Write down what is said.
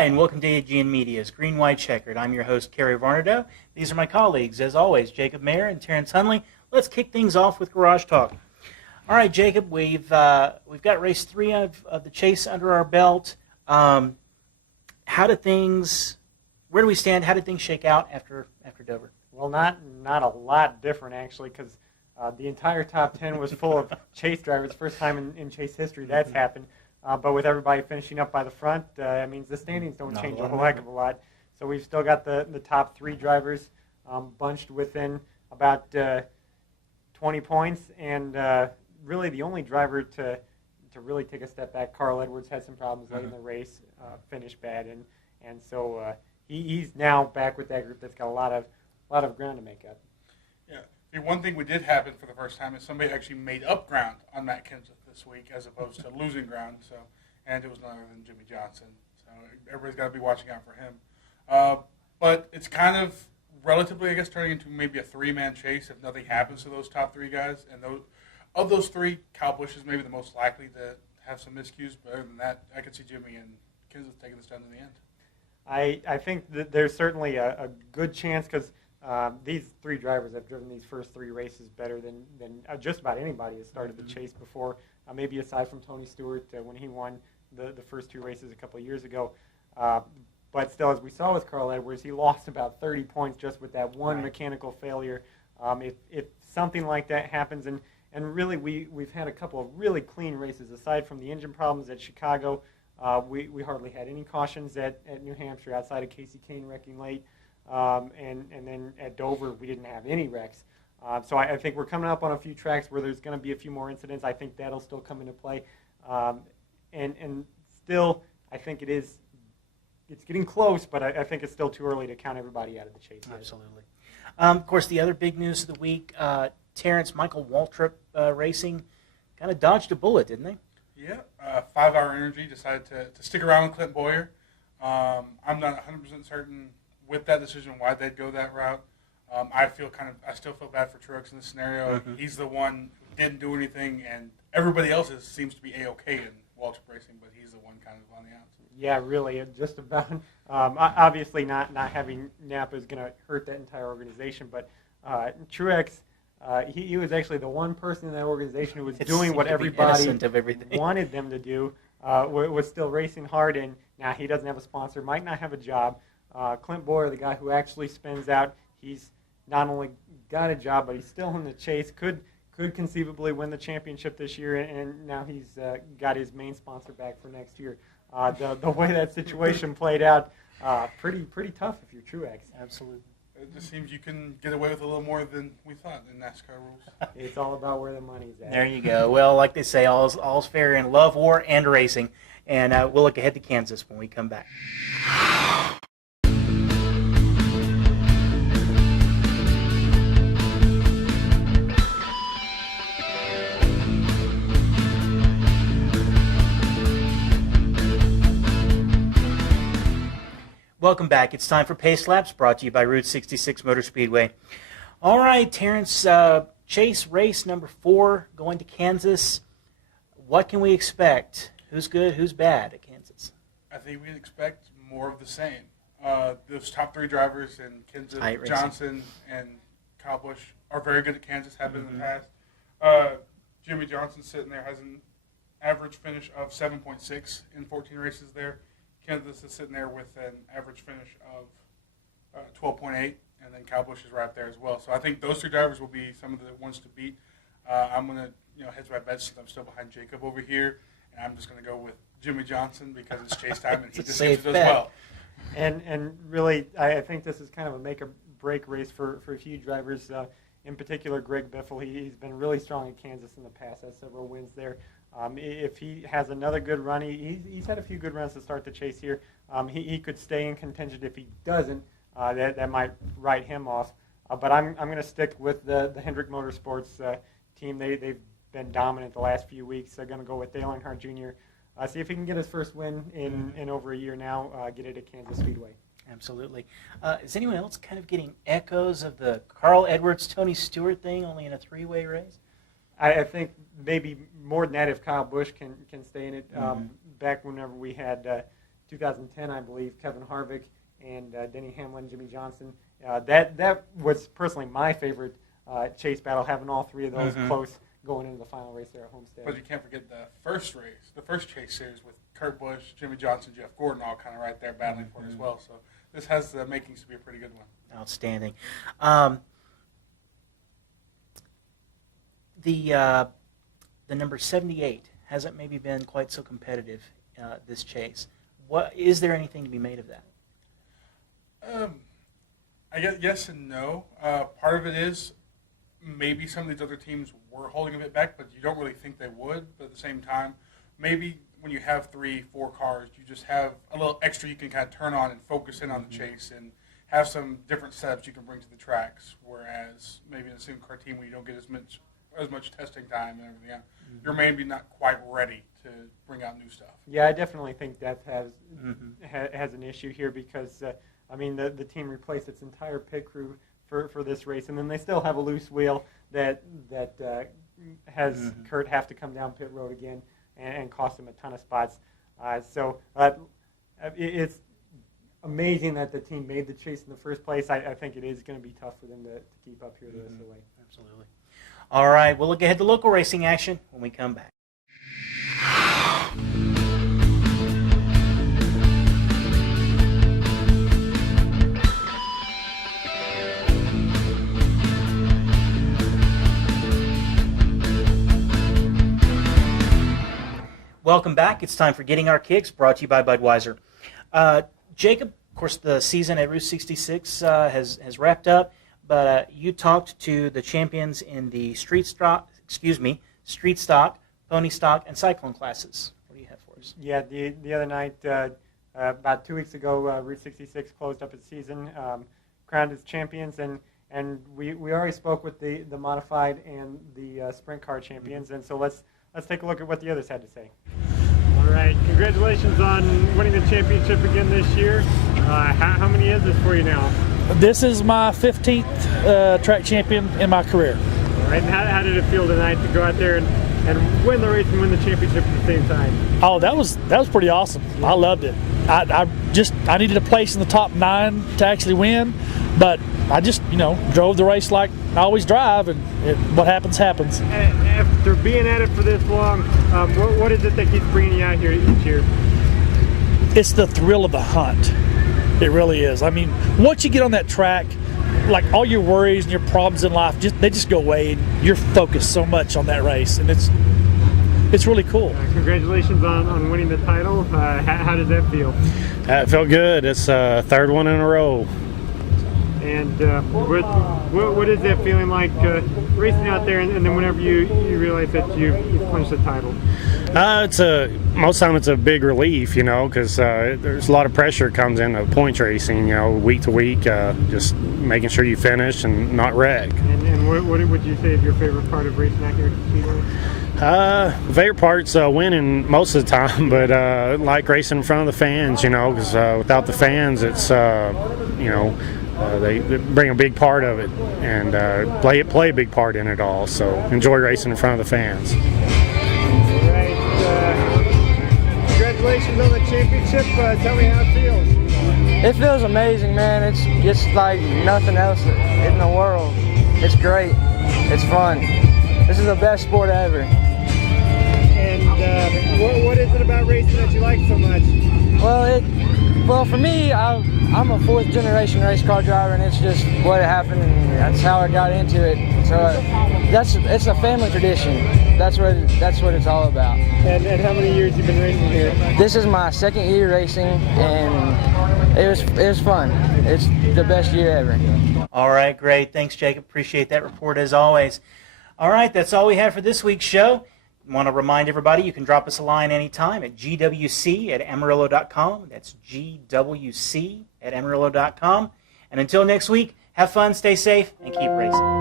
Hi, and welcome to AGN Media's Green, White, Checkered. I'm your host, Kerry Varnado. These are my colleagues, as always, Jacob Mayer and Terrence Hunley. Let's kick things off with Garage Talk. All right, Jacob, we've got race 3 of the chase under our belt. Where do we stand? How did things shake out after Dover? Well, not a lot different, actually, because the entire top 10 was full of chase drivers. First time in chase history that's happened. But with everybody finishing up by the front, that means the standings don't change a whole heck of a lot. So we've still got the top 3 drivers bunched within about 20 points. And really the only driver to really take a step back, Carl Edwards, had some problems late in the race, finished bad. And so he's now back with that group that's got a lot of ground to make up. Yeah. The one thing we did happen for the first time is somebody actually made up ground on Matt Kenseth this week as opposed to losing ground. So, and it was none other than Jimmy Johnson. So everybody's got to be watching out for him. But it's kind of relatively, I guess, turning into maybe a 3-man chase if nothing happens to those top 3 guys. And of those 3, Kyle Busch is maybe the most likely to have some miscues. But other than that, I could see Jimmy and Kenseth taking this down in the end. I think that there's certainly a good chance because these 3 drivers have driven these first 3 races better than just about anybody has started the chase before, maybe aside from Tony Stewart when he won the first 2 races a couple of years ago. But still, as we saw with Carl Edwards, he lost about 30 points just with that one mechanical failure. If something like that happens, and really we've had a couple of really clean races aside from the engine problems at Chicago. We hardly had any cautions at New Hampshire outside of Casey Kane wrecking late. And then at Dover, we didn't have any wrecks. So I think we're coming up on a few tracks where there's going to be a few more incidents. I think that'll still come into play. And still, I think it's getting close, but I think it's still too early to count everybody out of the chase yet. Absolutely. Of course, the other big news of the week, Terrence, Michael Waltrip Racing kind of dodged a bullet, didn't they? Yeah, 5 Hour Energy decided to stick around with Clint Boyer. I'm not 100% certain with that decision why they'd go that route. I still feel bad for Truex in this scenario. Mm-hmm. He's the one who didn't do anything, and everybody else seems to be A-okay in Waltrip Racing, but he's the one kind of on the outs. Yeah, really, just about. Obviously, not having Napa is going to hurt that entire organization, but Truex, he was actually the one person in that organization who was doing what everybody wanted them to do, was still racing hard, and now he doesn't have a sponsor, might not have a job. Clint Boyer, the guy who actually spins out, he's not only got a job, but he's still in the chase, could conceivably win the championship this year, and now he's got his main sponsor back for next year. The way that situation played out, pretty tough if you're Truex. Absolutely. It just seems you can get away with a little more than we thought in NASCAR rules. It's all about where the money's at. There you go. Well, like they say, all's fair in love, war, and racing. And we'll look ahead to Kansas when we come back. Welcome back. It's time for Pace Laps, brought to you by Route 66 Motor Speedway. All right, Terrence, chase race number 4 going to Kansas. What can we expect? Who's good, who's bad at Kansas? I think we expect more of the same. Those top 3 drivers in Kenseth, Johnson, and Kyle Busch are very good at Kansas, have been in the past. Jimmy Johnson sitting there has an average finish of 7.6 in 14 races there. Kansas is sitting there with an average finish of 12.8, and then Kyle Busch is right there as well. So I think those 2 drivers will be some of the ones to beat. I'm going to hedge my bets since I'm still behind Jacob over here, and I'm just going to go with Jimmy Johnson because it's chase time, and he just seems to do as well. And really, I think this is kind of a make-or-break race for a few drivers. In particular, Greg Biffle, he's been really strong in Kansas in the past, has several wins there. If he has another good run, he's had a few good runs to start the chase here. He could stay in contention. If he doesn't, that might write him off. But I'm going to stick with the Hendrick Motorsports team. They've been dominant the last few weeks. They're going to go with Dale Earnhardt Jr. See if he can get his first win in over a year now, get it at Kansas Speedway. Absolutely. Is anyone else kind of getting echoes of the Carl Edwards, Tony Stewart thing, only in a 3-way race? I think maybe more than that if Kyle Busch can stay in it. Back whenever we had 2010, I believe, Kevin Harvick and Denny Hamlin, Jimmy Johnson. That was personally my favorite chase battle, having all three of those close going into the final race there at Homestead. But you can't forget the first race, the first chase series with Kurt Busch, Jimmy Johnson, Jeff Gordon all kind of right there battling for it as well. So this has the makings to be a pretty good one. Outstanding. The number 78 hasn't maybe been quite so competitive this chase. What is there anything to be made of that? I guess yes and no. Part of it is maybe some of these other teams were holding a bit back, but you don't really think they would. But at the same time, maybe when you have 3-4 cars, you just have a little extra you can kind of turn on and focus in on the chase and have some different setups you can bring to the tracks. Whereas maybe in a single car team where you don't get as much testing time and everything else, you're maybe not quite ready to bring out new stuff. Yeah, I definitely think depth has an issue here because I mean the team replaced its entire pit crew for this race, and then they still have a loose wheel that has Kurt have to come down pit road again and cost him a ton of spots. So it's amazing that the team made the chase in the first place. I think it is going to be tough for them to keep up here the rest of the way. Absolutely. All right, we'll look ahead to local racing action when we come back. Welcome back. It's time for Getting Our Kicks, brought to you by Budweiser. Jacob, of course, the season at Route 66 has wrapped up, but you talked to the champions in the street stock, pony stock, and cyclone classes. What do you have for us? Yeah, the other night, about 2 weeks ago, Route 66 closed up its season, crowned its champions, and we already spoke with the modified and the sprint car champions, and so let's take a look at what the others had to say. All right, congratulations on winning the championship again this year. How many is this for you now? This is my 15th track champion in my career. All right, and how did it feel tonight to go out there and win the race and win the championship at the same time? Oh, that was pretty awesome. I loved it. I needed a place in the top 9 to actually win, but I just drove the race like I always drive, and what happens happens. After being at it for this long, what is it that keeps bringing you out here each year? It's the thrill of the hunt. It really is. I mean, once you get on that track, like all your worries and your problems in life, they just go away, and you're focused so much on that race, and it's really cool. Congratulations on winning the title. How does that feel? It felt good. It's third one in a row. And what is that feeling like racing out there, and then whenever you realize that you've clinched the title? Most time it's a big relief, because there's a lot of pressure comes into points racing, week to week, just making sure you finish and not wreck. And what would you say is your favorite part of racing out here at the Speedway? Favorite part's winning most of the time, but like racing in front of the fans, because without the fans, it's they bring a big part of it and play a big part in it all. So enjoy racing in front of the fans. All right. Congratulations on the championship. Tell me how it feels. It feels amazing, man. It's just like nothing else in the world. It's great. It's fun. This is the best sport ever. And what is it about racing that you like so much? Well, for me, I'm a 4th generation race car driver, and it's just what happened, and that's how I got into it. So it's a family tradition. That's what it's all about. And how many years you've been racing here? This is my 2nd year racing, and it was fun. It's the best year ever. All right, great. Thanks, Jacob. Appreciate that report as always. All right, that's all we have for this week's show. I want to remind everybody you can drop us a line anytime at gwc@amarillo.com. That's gwc@amarillo.com. And until next week, have fun, stay safe, and keep racing.